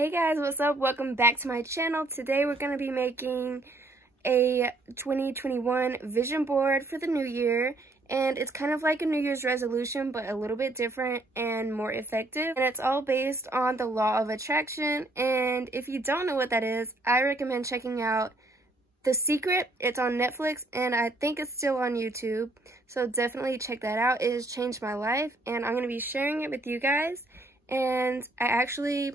Hey guys, what's up? Welcome back to my channel. Today we're going to be making a 2021 vision board for the new year, and it's kind of like a New Year's resolution but a little bit different and more effective, and it's all based on the law of attraction. And if you don't know what that is, I recommend checking out The Secret. It's on Netflix and I think it's still on YouTube, so definitely check that out. It has changed my life and I'm going to be sharing it with you guys. And I actually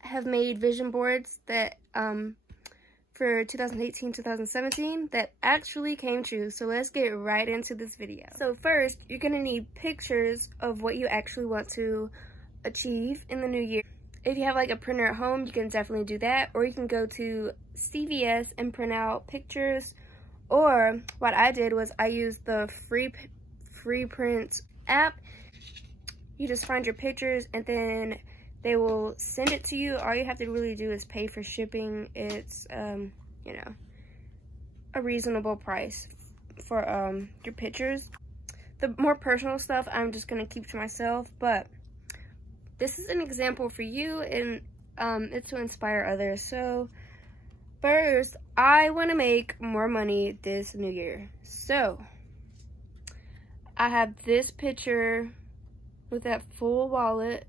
have made vision boards that for 2018-2017 that actually came true. So let's get right into this video. So first, you're gonna need pictures of what you actually want to achieve in the new year. If you have like a printer at home, you can definitely do that, or you can go to CVS and print out pictures. Or what I did was I used the free print app. You just find your pictures and then they will send it to you. All you have to really do is pay for shipping. It's, you know, a reasonable price for your pictures. The more personal stuff, I'm just going to keep to myself. But this is an example for you, and it's to inspire others. So first, I want to make more money this new year. So I have this picture with that full wallet.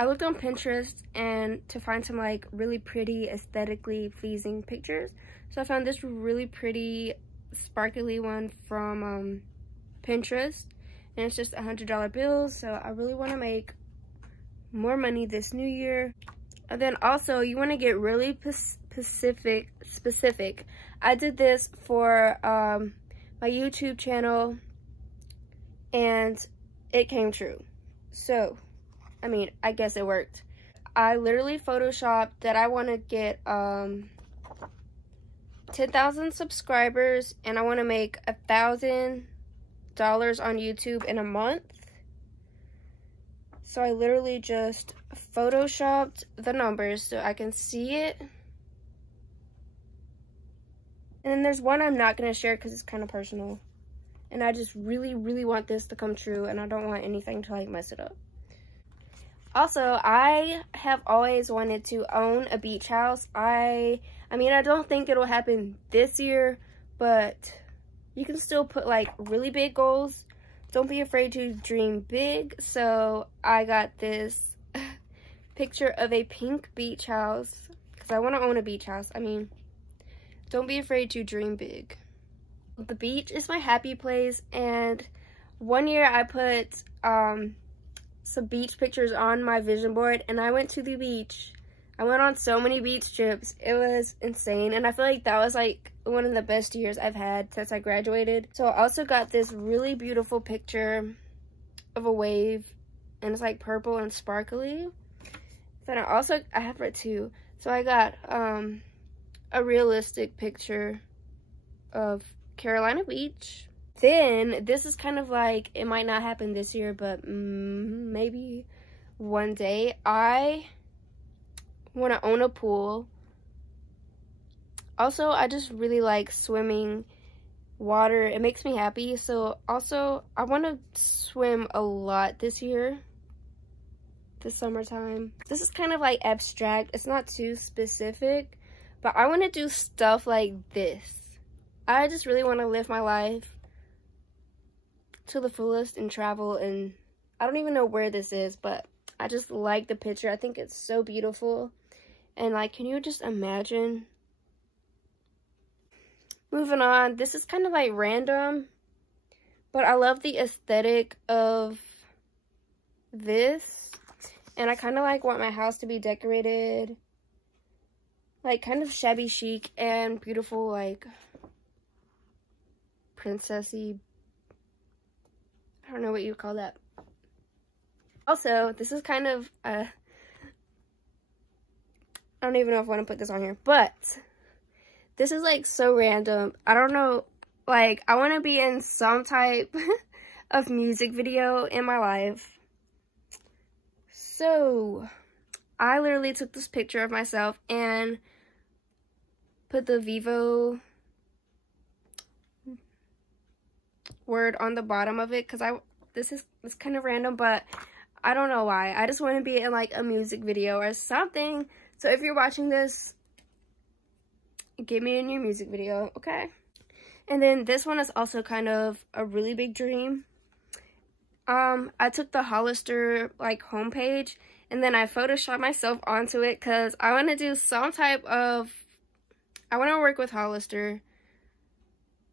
I looked on Pinterest and to find some like really pretty, aesthetically pleasing pictures. So I found this really pretty sparkly one from Pinterest, and it's just $100 bills. So I really want to make more money this new year. And then also you want to get really specific. I did this for my YouTube channel and it came true. So I mean, I guess it worked. I literally photoshopped that I want to get 10,000 subscribers and I want to make $1,000 on YouTube in a month. So I literally just photoshopped the numbers so I can see it. And then there's one I'm not going to share because it's kind of personal. And I just really want this to come true, and I don't want anything to like mess it up. Also, I have always wanted to own a beach house. I mean, I don't think it'll happen this year, but you can still put like really big goals. Don't be afraid to dream big. So I got this picture of a pink beach house because I want to own a beach house. I mean, don't be afraid to dream big. The beach is my happy place, and one year I put some beach pictures on my vision board, and I went to the beach. I went on so many beach trips. It was insane, and I feel like that was like one of the best years I've had since I graduated. So I also got this really beautiful picture of a wave, and it's like purple and sparkly. Then I have it too. So I got a realistic picture of Carolina Beach. Then this is kind of like, it might not happen this year, but maybe one day. I want to own a pool. Also, I just really like swimming water. It makes me happy. So also, I want to swim a lot this year, this summertime. This is kind of like abstract. It's not too specific, but I want to do stuff like this. I just really want to live my life to the fullest and travel, and I don't even know where this is, but I just like the picture. I think it's so beautiful, and like, can you just imagine? Moving on, this is kind of like random, but I love the aesthetic of this, and I kind of like want my house to be decorated like kind of shabby chic and beautiful, like princessy. I don't know what you call that. Also, this is kind of, I don't even know if I want to put this on here, but this is like so random. I don't know, like I want to be in some type of music video in my life. So I literally took this picture of myself and put the Vivo word on the bottom of it, because it's kind of random, but I don't know why. I just want to be in like a music video or something. So if you're watching this, get me in your music video, okay? And then this one is also kind of a really big dream. I took the Hollister like homepage and then I photoshopped myself onto it because I want to do some type of, I want to work with Hollister.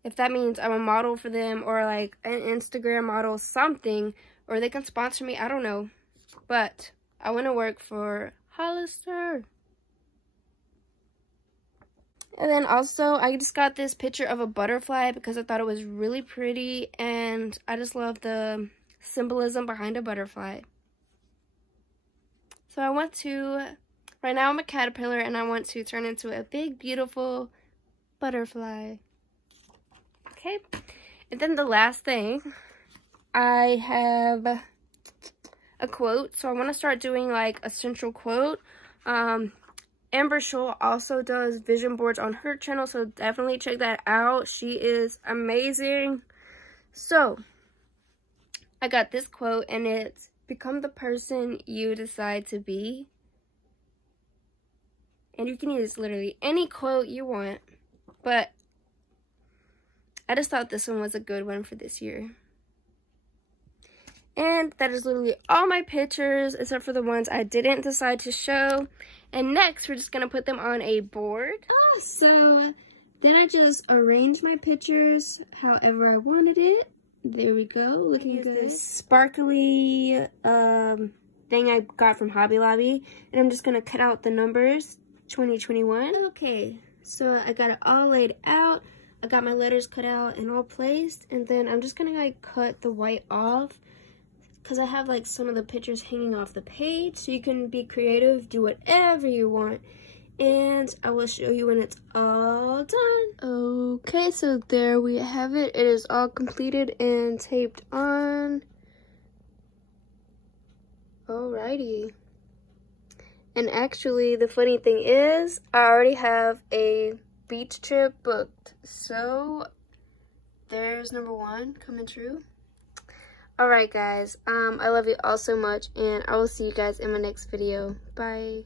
If that means I'm a model for them or like an Instagram model, something, or they can sponsor me, I don't know. But I want to work for Hollister. And then also, I just got this picture of a butterfly because I thought it was really pretty. And I just love the symbolism behind a butterfly. So I want to, right now I'm a caterpillar and I want to turn into a big, beautiful butterfly. Okay. And then the last thing, I have a quote. So I want to start doing like a central quote. Amber Scholl also does vision boards on her channel, so definitely check that out. She is amazing. So, I got this quote, and it's, become the person you decide to be. And you can use literally any quote you want, but I just thought this one was a good one for this year. And that is literally all my pictures, except for the ones I didn't decide to show. And next, we're just going to put them on a board. So then I just arranged my pictures however I wanted it. There we go, looking good. This sparkly thing I got from Hobby Lobby. And I'm just going to cut out the numbers, 2021. Okay, so I got it all laid out. I got my letters cut out and all placed. And then I'm just going to like cut the white off, because I have like some of the pictures hanging off the page, so you can be creative, do whatever you want, and I will show you when it's all done. Okay, so there we have it. It is all completed and taped on. Alrighty. And actually, the funny thing is, I already have a beach trip booked, so there's number one coming true. Alright guys, I love you all so much, and I will see you guys in my next video. Bye.